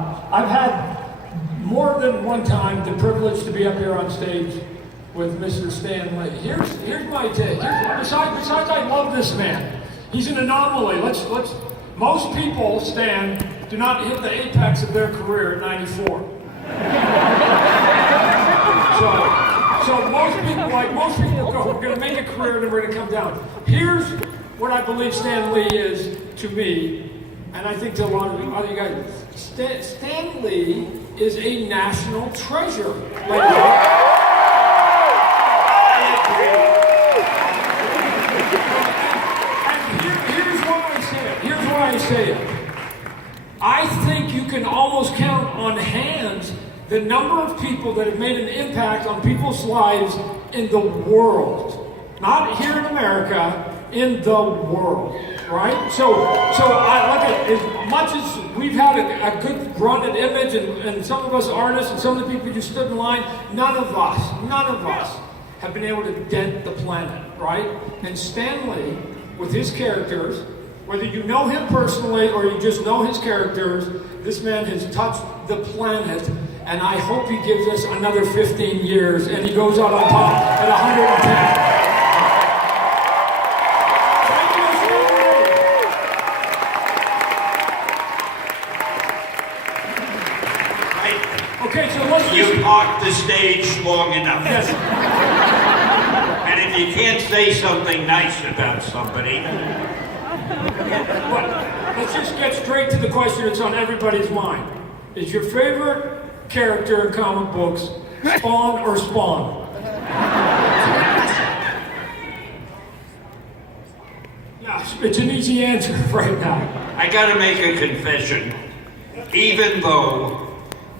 I've had more than one time the privilege to be up here on stage with Mr. Stan Lee. Here's my take. Besides I love this man. He's an anomaly. Most people, Stan, do not hit the apex of their career at 94. So most people go, we're going to make a career and then we're going to come down. Here's what I believe Stan Lee is to me, and I think to a lot of other you guys. Stan Lee is a national treasure. Here's why I say it. I think you can almost count on hands the number of people that have made an impact on people's lives in the world. Not here in America, in the world, right? So I look at, as much as we've had a good run at image, and some of us artists and some of the people who stood in line, none of us have been able to dent the planet, right? And Stan Lee, with his characters, whether you know him personally or you just know his characters, this man has touched the planet, and I hope he gives us another 15 years and he goes out on top at 110. Okay, so let's You parked the stage long enough. Yes. And if you can't say something nice about somebody, Let's just get straight to the question that's on everybody's mind. Is your favorite character in comic books Spawn or Spawn? Yeah, it's an easy answer right now. I gotta make a confession. Even though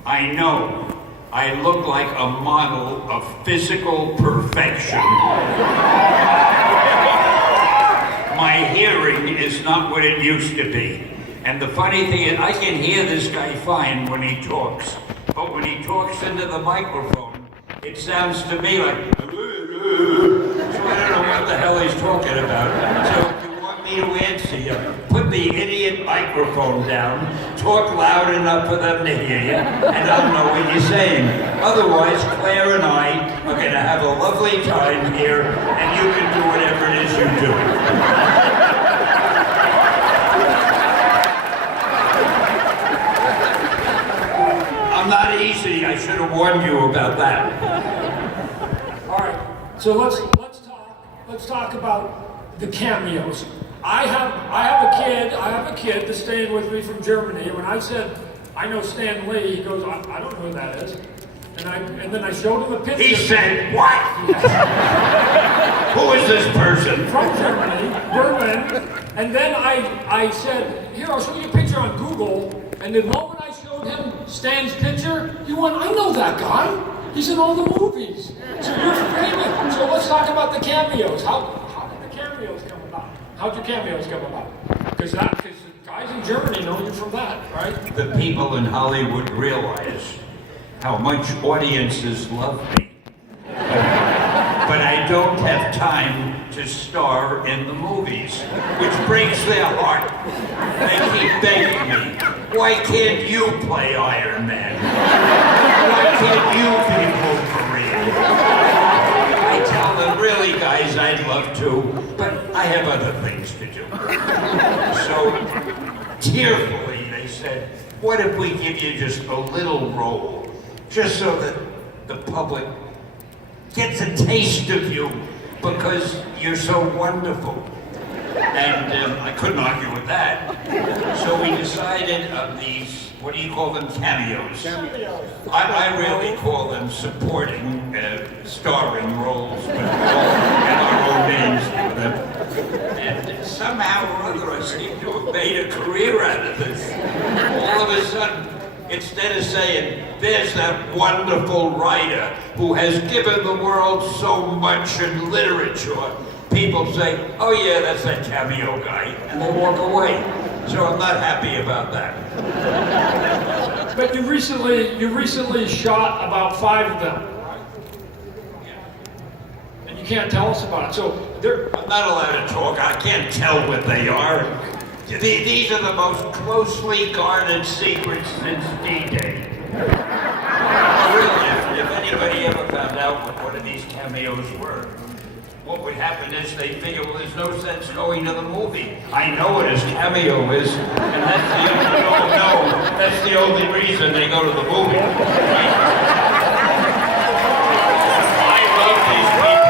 I know I look like a model of physical perfection, my hearing is not what it used to be. And the funny thing is, I can hear this guy fine when he talks. But when he talks into the microphone, it sounds to me like, so I don't know what the hell he's talking about. So if you want me to answer you, put the idiot microphone down, talk loud enough for them to hear you, and I'll know what you're saying. Otherwise, Claire and I are going to have a lovely time here, and you can do whatever it is you do. I'm not easy. I should have warned you about that. All right, so let's talk about the cameos. I have a kid that's staying with me from Germany. When I said I know Stan Lee, he goes, I don't know who that is. And then I showed him a picture. He said, what? Who is this person? From Germany, Berlin. And then I said, here, I'll show you a picture on Google. And the moment I showed him Stan's picture, he went, I know that guy. He's in all the movies. So you're famous. So let's talk about the cameos. How did the cameos come about? How'd your cameos come about? Because the guys in Germany know you from that, right? The people in Hollywood realize how much audiences love me. But I don't have time to star in the movies, which breaks their heart. They keep begging me, why can't you play Iron Man? Why can't you be Wolverine? I tell them, really guys, I'd love to, but I have other things to do. So, tearfully, they said, what if we give you just a little role, just so that the public gets a taste of you because you're so wonderful. And I couldn't argue with that. So we decided on these, what do you call them, cameos? I really call them supporting, starring roles, but we all have our own names for them. And somehow or other I seem to have made a career out of this. All of a sudden, instead of saying, there's that wonderful writer who has given the world so much in literature, people say, oh yeah, that's that cameo guy, and they walk away. So I'm not happy about that. But you recently shot about 5 of them, right? And you can't tell us about it. So I'm not allowed to talk. I can't tell what they are. These are the most closely guarded secrets since D-Day. Really, if anybody ever found out what one of these cameos were, what would happen is they'd figure, well, there's no sense going to the movie. I know what his cameo is, and that's the only reason they go to the movie. I love these people.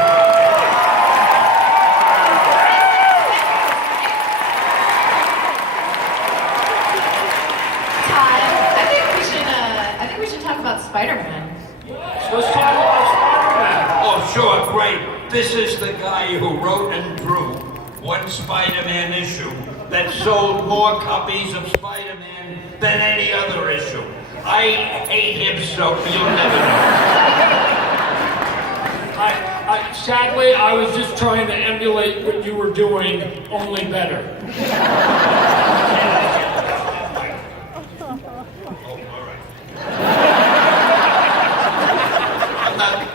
Todd, I think we should talk about Spider-Man. Let's talk about Spider-Man. Oh, sure, great. This is the guy who wrote and drew one Spider-Man issue that sold more copies of Spider-Man than any other issue. I hate him so you'll never know. Sadly, I was just trying to emulate what you were doing, only better.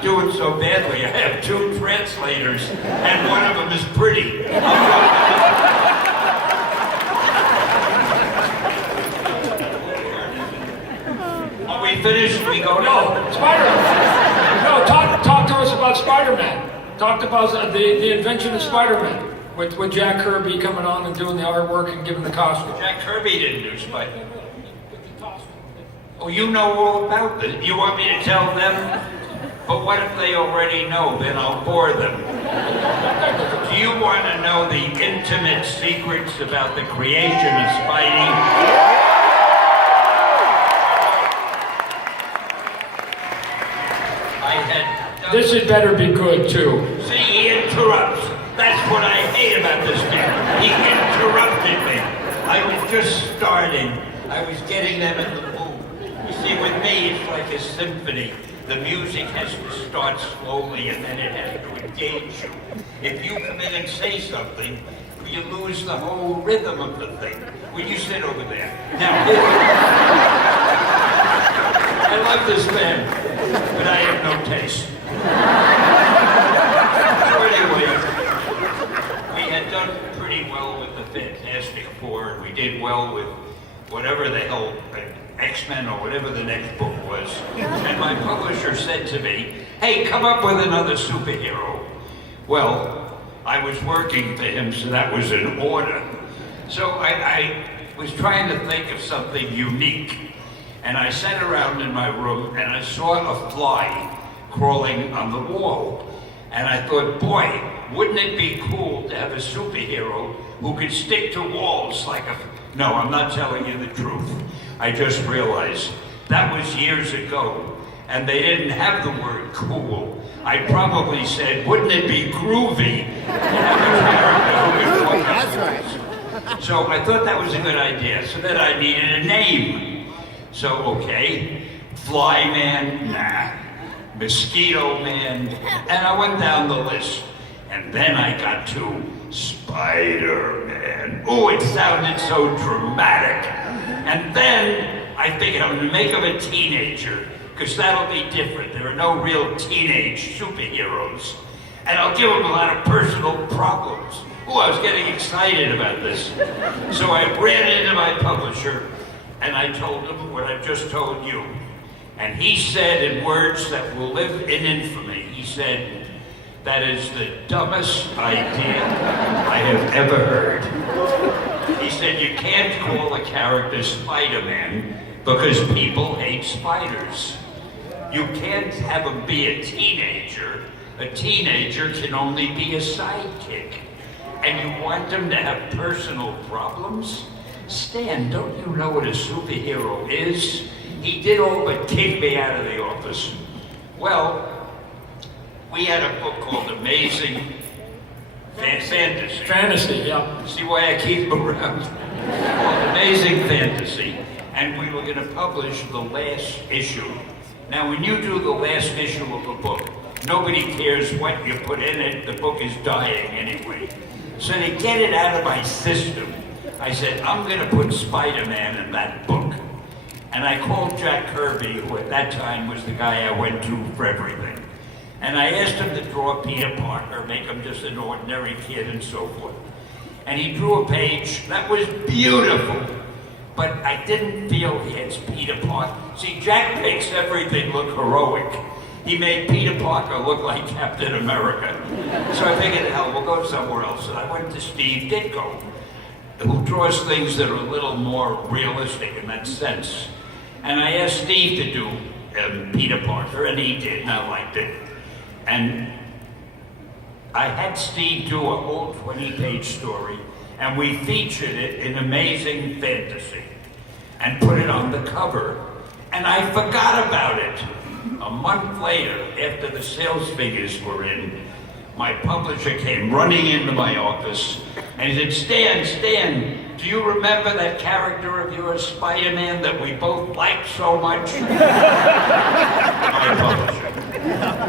Doing so badly. I have two translators, and one of them is pretty. Are we finished? We go No, now? Spider-Man. No, talk to us about Spider-Man. Talk about the invention of Spider-Man with Jack Kirby coming on and doing the artwork and giving the costume. Jack Kirby didn't do Spider-Man. Oh, you know all about it. You want me to tell them? But what if they already know? Then I'll bore them. Do you want to know the intimate secrets about the creation of Spidey? This had better be good, too. See, he interrupts. That's what I hate about this man. He interrupted me. I was just starting. I was getting them in the mood. You see, with me, it's like a symphony. The music has to start slowly and then it has to engage you. If you come in and say something, you lose the whole rhythm of the thing. Will you sit over there? Now, I love this man, but I have no taste. So anyway, we had done pretty well with the Fantastic Four, and we did well with whatever the hell, X-Men or whatever the next book was. And my publisher said to me, hey, come up with another superhero. Well, I was working for him, so that was in order. So I was trying to think of something unique. And I sat around in my room and I saw a fly crawling on the wall. And I thought, boy, wouldn't it be cool to have a superhero who could stick to walls like a... No, I'm not telling you the truth. I just realized that was years ago, and they didn't have the word cool. I probably said, wouldn't it be groovy to have a character who could walk on walls? So I thought that was a good idea. So then I needed a name. So, okay, Fly Man, nah. Mosquito Man, and I went down the list. And then I got to Spider-Man. Oh, it sounded so dramatic. And then I figured I'm gonna make him a teenager, because that'll be different. There are no real teenage superheroes. And I'll give him a lot of personal problems. Oh, I was getting excited about this. So I ran into my publisher, and I told him what I've just told you. And he said in words that will live in infamy, he said, that is the dumbest idea I have ever heard. He said, you can't call a character Spider-Man because people hate spiders. You can't have him be a teenager. A teenager can only be a sidekick. And you want him to have personal problems? Stan, don't you know what a superhero is? He did all but kick me out of the office. Well, we had a book called Amazing Fantasy. Fantasy, yeah. See why I keep him around? Called Amazing Fantasy. And we were going to publish the last issue. Now, when you do the last issue of a book, nobody cares what you put in it. The book is dying anyway. So to get it out of my system, I said, I'm going to put Spider-Man in that book. And I called Jack Kirby, who at that time was the guy I went to for everything. And I asked him to draw Peter Parker, make him just an ordinary kid and so forth. and he drew a page that was beautiful. But I didn't feel he had Peter Parker. See, Jack makes everything look heroic. He made Peter Parker look like Captain America. So I figured, hell, we'll go somewhere else. And I went to Steve Ditko, who draws things that are a little more realistic in that sense. And I asked Steve to do Peter Parker, and he did, and I liked it. And I had Steve do a whole 20-page story, and we featured it in Amazing Fantasy and put it on the cover. And I forgot about it. A month later, after the sales figures were in, my publisher came running into my office and he said, Stan, do you remember that character of yours, Spider-Man, that we both liked so much? My publisher.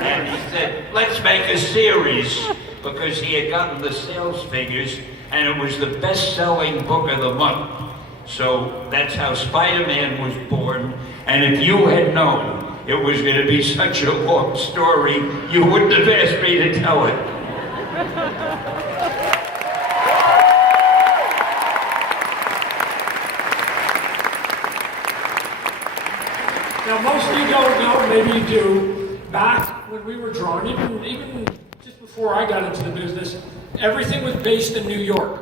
And he said, let's make a series, because he had gotten the sales figures and it was the best-selling book of the month. So that's how Spider-Man was born. And if you had known it was going to be such a long story, you wouldn't have asked me to tell it. Now, most of you don't know, maybe you do, back when we were drawing, even just before I got into the business, everything was based in New York.